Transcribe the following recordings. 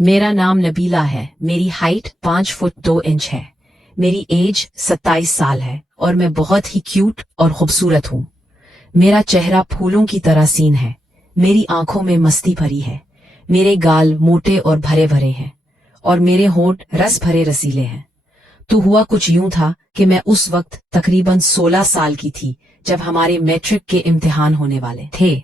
मेरा नाम नबीला है। मेरी हाइट 5 फुट 2 इंच है। मेरी एज 27 साल है और मैं बहुत ही क्यूट और खूबसूरत हूँ। मेरा चेहरा फूलों की तरह सीन है। मेरी आंखों में मस्ती भरी है। मेरे गाल मोटे और भरे भरे हैं और मेरे होंठ रस भरे रसीले हैं। तो हुआ कुछ यूं था कि मैं उस वक्त तकरीबन 16 साल की थी जब हमारे मैट्रिक के इम्तिहान होने वाले थे।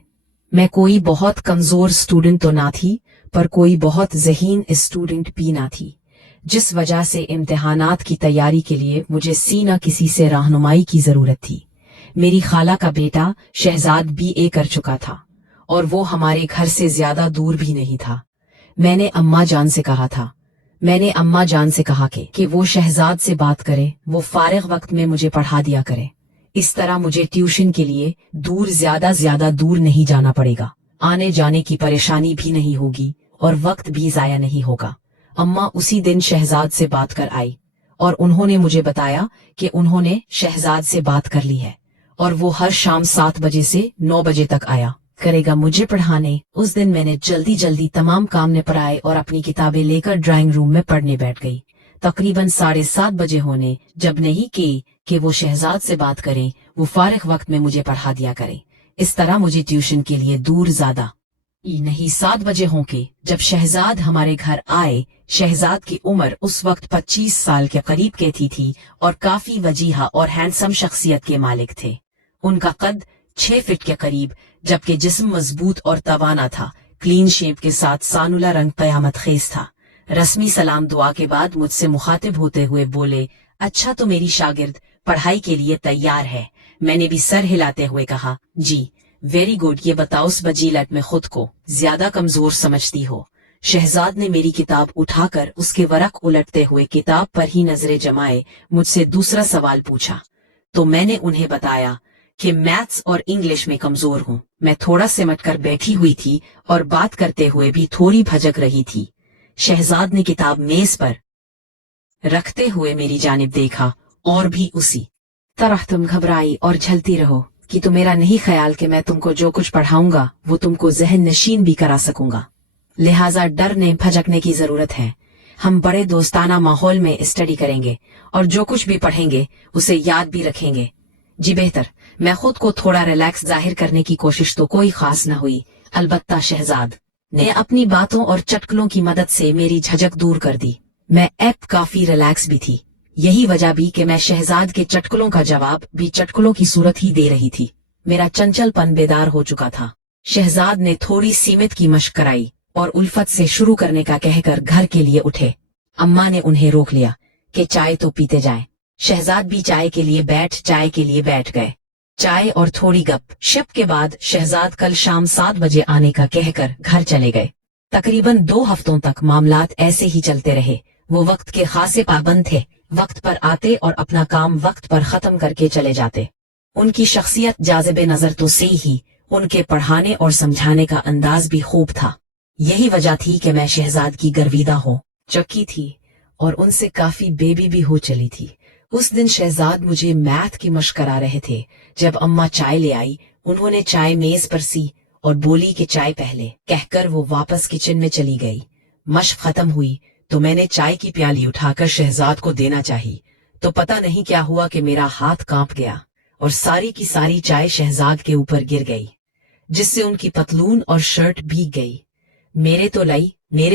मैं कोई बहुत कमजोर स्टूडेंट तो ना थी, पर कोई बहुत ज़हीन स्टूडेंट भी ना थी, जिस वजह से इम्तिहानात की तैयारी के लिए मुझे न किसी से रहनुमाई की जरूरत थी। मेरी खाला का बेटा शहजाद BA कर चुका था और वो हमारे घर से ज्यादा दूर भी नहीं था। मैंने अम्मा जान से कहा कि वो शहजाद से बात करे, वो फारिग वक्त में मुझे पढ़ा दिया करे। इस तरह मुझे ट्यूशन के लिए ज्यादा दूर नहीं जाना पड़ेगा, आने जाने की परेशानी भी नहीं होगी और वक्त भी जाया नहीं होगा। अम्मा उसी दिन शहजाद से बात कर आई और उन्होंने मुझे बताया कि उन्होंने शहजाद से बात कर ली है और वो हर शाम 7 बजे से 9 बजे तक आया करेगा मुझे पढ़ाने। उस दिन मैंने जल्दी तमाम काम निपटाए और अपनी किताबें लेकर ड्राइंग रूम में पढ़ने बैठ गई। तकरीबन 7:30 बजे होने जब नहीं कि वो शहजाद से बात करें, वो फारिग वक्त में मुझे पढ़ा दिया करे। इस तरह मुझे ट्यूशन के लिए दूर ज्यादा नहीं 7 बजे होंगे जब शहजाद हमारे घर आए। शहजाद की उम्र उस वक्त 25 साल के करीब कहती थी और काफी वजीहा और हैंडसम शख्सियत के मालिक थे। उनका कद 6 फीट के करीब, जबकि जिस्म मजबूत और तवाना था। क्लीन शेप के साथ सानुला रंग कयामत खेज था। रस्मी सलाम दुआ के बाद मुझसे मुखातिब होते हुए बोले, अच्छा तो मेरी शागिर्द पढ़ाई के लिए तैयार है। मैंने भी सर हिलाते हुए कहा, जी वेरी गुड। ये बताओ इस बजीलत में खुद को ज्यादा कमजोर समझती हो? शहजाद ने मेरी किताब उठाकर उसके वरक उलटते हुए किताब पर ही नजरें जमाए मुझसे दूसरा सवाल पूछा। तो मैंने उन्हें बताया कि मैथ्स और इंग्लिश में कमजोर हूँ। मैं थोड़ा सिमट कर बैठी हुई थी और बात करते हुए भी थोड़ी भजक रही थी। शहजाद ने किताब मेज पर रखते हुए मेरी जानिब देखा और भी उसी तरह तुम घबराई और झलती रहो कि तो मेरा नहीं ख्याल कि मैं तुमको जो कुछ पढ़ाऊंगा वो तुमको जहन नशीन भी करा सकूंगा, लिहाजा डरने भजकने की जरूरत है। हम बड़े दोस्ताना माहौल में स्टडी करेंगे और जो कुछ भी पढ़ेंगे उसे याद भी रखेंगे। जी बेहतर। मैं खुद को थोड़ा रिलैक्स जाहिर करने की कोशिश तो कोई खास न हुई, अलबत्ता शहजाद ने अपनी बातों और चटकलों की मदद से मेरी झिझक दूर कर दी। मैं अब काफी रिलैक्स भी थी। यही वजह भी कि मैं शहजाद के चटकलों का जवाब भी चटकलों की सूरत ही दे रही थी। मेरा चंचलपन बेदार हो चुका था। शहजाद ने थोड़ी सीमित की मशक कराई और उल्फत से शुरू करने का कहकर घर के लिए उठे। अम्मा ने उन्हें रोक लिया कि चाय तो पीते जाएं। शहजाद भी चाय के लिए बैठ गए। चाय और थोड़ी गप शप के बाद शहजाद कल शाम 7 बजे आने का कहकर घर चले गए। तकरीबन 2 हफ्तों तक मामलात ऐसे ही चलते रहे। वो वक्त के खासे पाबंद थे, वक्त पर आते और अपना काम वक्त पर खत्म करके चले जाते। उनकी शख्सियत जाज़िब नजर तो से ही उनके पढ़ाने और समझाने का अंदाज भी खूब था। यही वजह थी कि मैं शहजाद की गर्विदा हो चुकी थी और उनसे काफी बेबी भी हो चली थी। उस दिन शहजाद मुझे मैथ की मशक करा रहे थे। जब अम्मा चाय ले आई, उन्होंने चाय मेज पर सी और बोली कि चाय पहले, कहकर वो वापस किचन में चली गई। मशक खत्म हुई तो मैंने चाय की प्याली उठाकर शहजाद को देना चाही, तो पता नहीं क्या हुआ कि मेरा हाथ कांप गया और सारी की सारी चाय शहजाद के ऊपर गिर गई, जिससे उनकी पतलून और शर्ट भीग गई। मेरे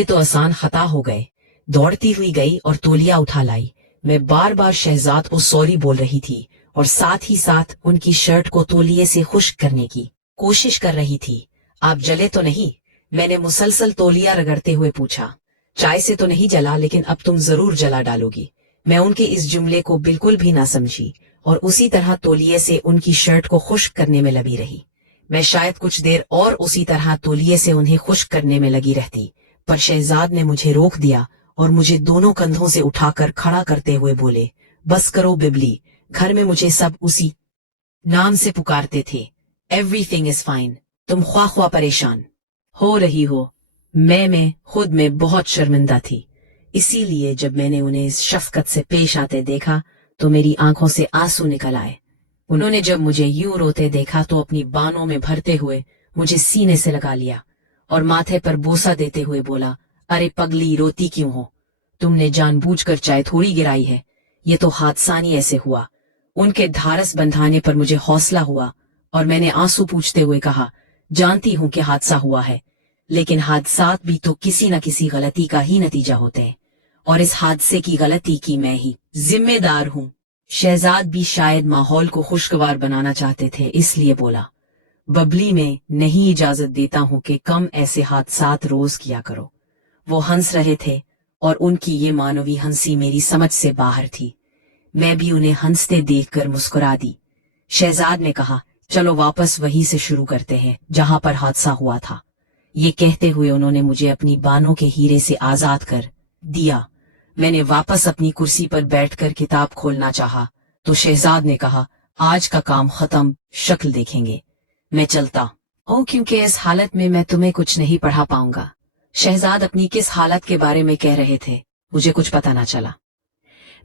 तो आसान खता हो गए। दौड़ती हुई गई और तौलिया उठा लाई। मैं बार बार शहजाद को सॉरी बोल रही थी और साथ ही साथ उनकी शर्ट को तौलिए से खुश्क करने की कोशिश कर रही थी। आप जले तो नहीं? मैंने मुसलसल तौलिया रगड़ते हुए पूछा। चाय से तो नहीं जला, लेकिन अब तुम जरूर जला डालोगी। मैं उनके इस जुमले को बिल्कुल भी ना समझी और उसी तरह तौलिए से उनकी शर्ट को खुश्क करने में लगी रही। मैं शायद कुछ देर और उसी तरह तौलिए से उन्हें खुश्क करने में लगी रहती, पर शहजाद ने मुझे रोक दिया और मुझे दोनों कंधों से उठाकर खड़ा करते हुए बोले, बस करो बिबली, घर में मुझे सब उसी नाम से पुकारते थे। Everything is fine. तुम ख्वाह परेशान हो रही हो। मैं खुद में बहुत शर्मिंदा थी। इसीलिए जब मैंने उन्हें इस शफकत से पेश आते देखा तो मेरी आंखों से आंसू निकल आए। उन्होंने जब मुझे यूं रोते देखा तो अपनी बानों में भरते हुए मुझे सीने से लगा लिया और माथे पर बोसा देते हुए बोला, अरे पगली, रोती क्यों हो? तुमने जानबूझकर चाय थोड़ी गिराई है, ये तो हादसानी ऐसे हुआ। उनके ढारस बंधाने पर मुझे हौसला हुआ और मैंने आंसू पूछते हुए कहा, जानती हूं कि हादसा हुआ है, लेकिन हादसात भी तो किसी न किसी गलती का ही नतीजा होते हैं, और इस हादसे की गलती की मैं ही जिम्मेदार हूं। शहजाद भी शायद माहौल को खुशगवार बनाना चाहते थे, इसलिए बोला, बबली, मैं नहीं इजाजत देता हूं कि कम ऐसे हादसात रोज किया करो। वो हंस रहे थे और उनकी ये मानवी हंसी मेरी समझ से बाहर थी। मैं भी उन्हें हंसते देखकर मुस्कुरा दी। शहजाद ने कहा, चलो वापस वहीं से शुरू करते हैं जहां पर हादसा हुआ था। ये कहते हुए उन्होंने मुझे अपनी बाहों के हीरे से आजाद कर दिया। मैंने वापस अपनी कुर्सी पर बैठकर किताब खोलना चाहा तो शहजाद ने कहा, आज का काम खत्म, शक्ल देखेंगे, मैं चलता। ओ, क्योंकि इस हालत में मैं तुम्हें कुछ नहीं पढ़ा पाऊंगा। शहजाद अपनी किस हालत के बारे में कह रहे थे मुझे कुछ पता ना चला।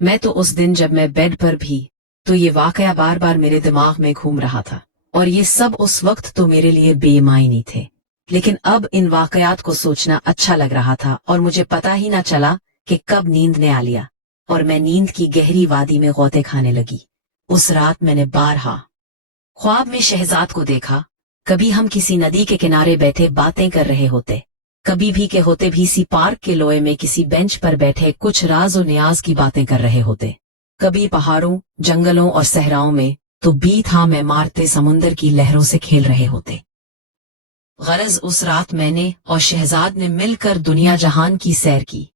मैं तो उस दिन जब मैं बेड पर भी तो ये वाकया बार बार मेरे दिमाग में घूम रहा था, और ये सब उस वक्त तो मेरे लिए बेमायनी थे, लेकिन अब इन वाकयात को सोचना अच्छा लग रहा था और मुझे पता ही ना चला कि कब नींद ने आ लिया और मैं नींद की गहरी वादी में गौते खाने लगी। उस रात मैंने बारहा ख्वाब में शहजाद को देखा। कभी हम किसी नदी के किनारे बैठे बातें कर रहे होते, कभी भी के होते भी सी पार्क के लोए में किसी बेंच पर बैठे कुछ राज और न्याज की बातें कर रहे होते, कभी पहाड़ों, जंगलों और सहराओं में, तो बीत हाँ में मारते समुंदर की लहरों से खेल रहे होते। गरज उस रात मैंने और शहजाद ने मिलकर दुनिया जहान की सैर की।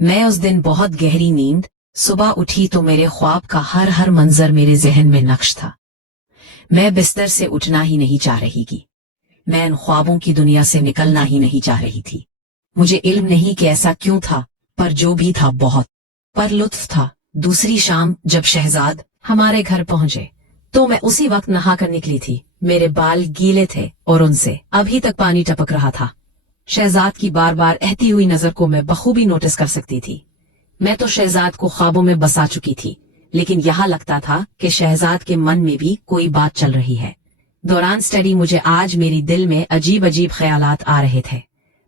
मैं उस दिन बहुत गहरी नींद, सुबह उठी तो मेरे ख्वाब का हर हर मंजर मेरे जहन में नक्श था। मैं बिस्तर से उठना ही नहीं चाह रही थी, मैं इन ख्वाबों की दुनिया से निकलना ही नहीं चाह रही थी। मुझे इल्म नहीं कि ऐसा क्यों था, पर जो भी था बहुत पर लुत्फ था। दूसरी शाम जब शहजाद हमारे घर पहुंचे तो मैं उसी वक्त नहा कर निकली थी। मेरे बाल गीले थे और उनसे अभी तक पानी टपक रहा था। शहजाद की बार बार बहती हुई नजर को मैं बखूबी नोटिस कर सकती थी। मैं तो शहजाद को ख्वाबों में बसा चुकी थी, लेकिन यहाँ लगता था कि शहजाद के मन में भी कोई बात चल रही है। दौरान स्टडी मुझे आज मेरी दिल में अजीब अजीब ख्यालात आ रहे थे।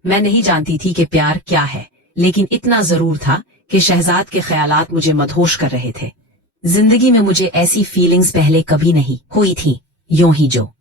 मैं नहीं जानती थी कि प्यार क्या है, लेकिन इतना जरूर था कि शहजाद के ख्यालात मुझे मदहोश कर रहे थे। जिंदगी में मुझे ऐसी फीलिंग्स पहले कभी नहीं हुई थी, यूं ही जो